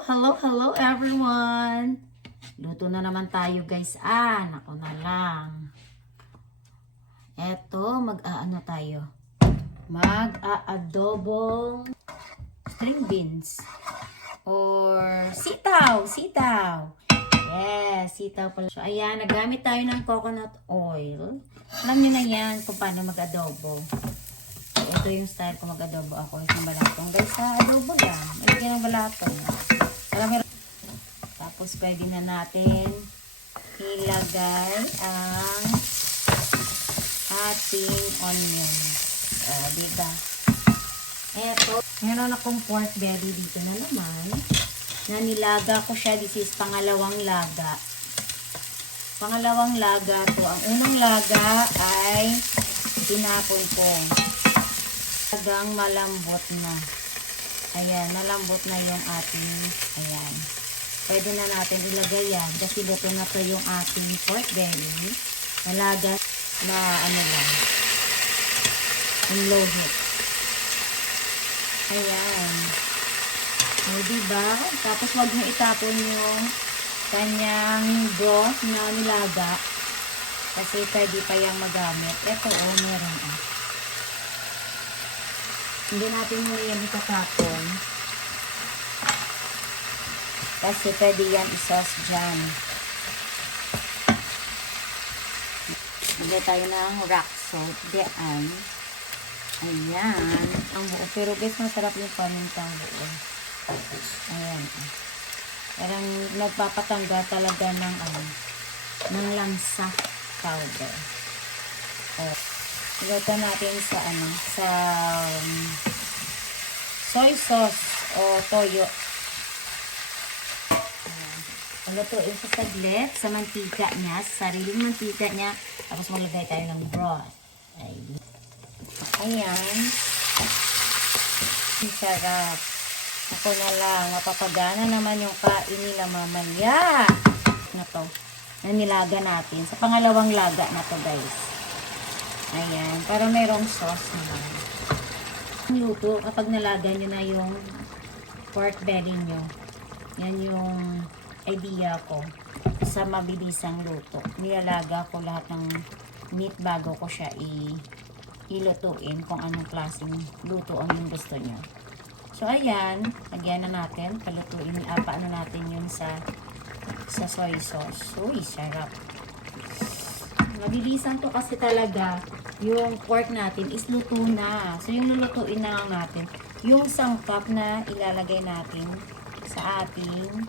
Hello everyone! Luto na naman tayo guys. Nako na lang. Eto, mag-aano tayo. Mag-aadobong string beans. Or sitaw. Yes, sitaw pala. So ayan, nagamit tayo ng coconut oil. Alam nyo na yan kung paano mag-adobo. So, ito yung style ko mag-adobo ako. Isang balatong. Guys, sa adobo lang. Malagyan ng balatong. Tapos pwede na natin ilagay ang ating onion. Diba? Eto, meron akong pork belly dito na naman. Na nilaga ko siya. This is pangalawang laga. Pangalawang laga to. Ang unang laga ay tinapon ko. Lagang malambot na. Ayan, malambot na yung ating, ayan. Pwede na natin ilagay yan. Kasi luto na to yung ating pork belly. Nalaga na ano lang. Yung low heat. Ayan. O, diba? Tapos wag nyo itapon yung kanyang broth na nilaga. Kasi pwede pa yung magamit. Ito, meron. Hindi natin mo yan itatapon. Kasi pwede yan i-sauce dyan. Lagay tayo ng rock salt. Diyan. Ayan. Ang buo. Pero guys, masarap yung pamintang buo. Ayan. Parang nagpapatangga talaga ng lansa powder. Ilagay natin sa sa soy sauce o toyo. Lutuin sa saglit sa mantika niya, sa sariling mantika niya. Tapos maglagay tayo ng broth. Ayan. Sarap. Ako na lang. Mapapagana naman yung kain nila mamaya. Na to. Na nilaga natin. Sa pangalawang laga na to guys. Ayan. Para mayroong sauce naman. Ang luto, kapag nalaga nyo na yung pork belly nyo. Yan yung idea ko sa mabilisang luto. Nilalaga ko lahat ng meat bago ko siya ilutuin kung anong klaseng luto ang yung gusto nyo. So, ayan. Lagyan na natin. Palutuin. Paano natin yun sa soy sauce. Uy, sarap. Mabilisan to kasi talaga yung pork natin is luto na. So, yung lulutuin na natin, yung sangkap na ilalagay natin sa ating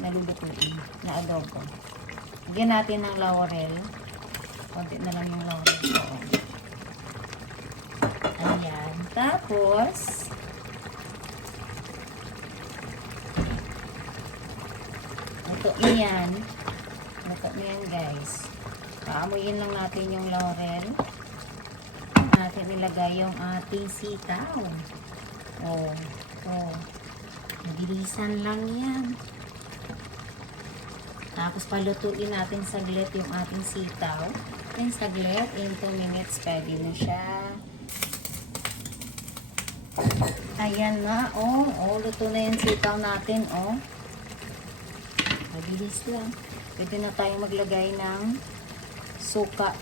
nalulutuin na adobo. Lagyan natin ng laurel. Konti na lang yung laurel. Ayan. Tapos, luto na yan. Luto na yan guys. Paamuyin lang natin yung laurel. Natin ilagay yung ating sitaw. Mabilisan lang yan. Tapos palutuin natin saglit yung ating sitaw. Then saglit, in 2 minutes pwede na siya. Ayan na, luto na yung sitaw natin, Mabilis lang. Pwede na tayong maglagay ng suka.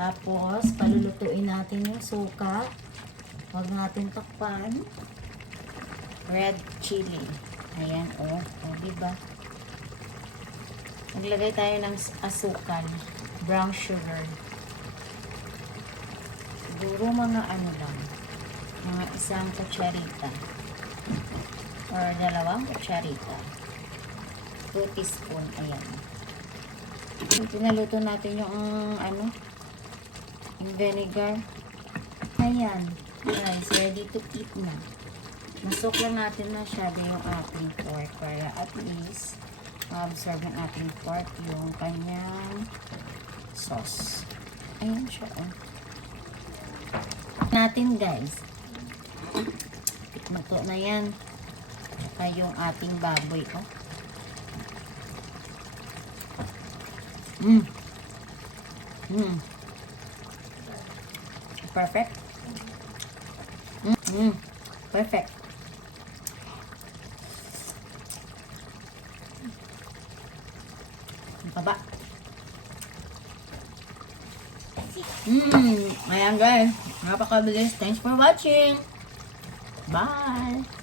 Tapos, palulutuin natin yung suka. Huwag natin takpan. Red chili. Ayan, diba? Maglagay tayo ng asukal. Brown sugar. Siguro mga lang. Mga 1 kutsarita. Or 2 kutsarita. 2 teaspoon. Ayan. Pinaluto natin yung yung vinegar. Ayan. Guys, ready to eat na. Nasok lang natin na siya yung ating pork para at least ma-absorb ng ating pork yung kanyang sauce. Ayan siya, natin guys. Mato na yan. Saka yung ating baboy, Perfect. Perfect. Ang taba. Ayan guys. Napakabilis. Thanks for watching. Bye!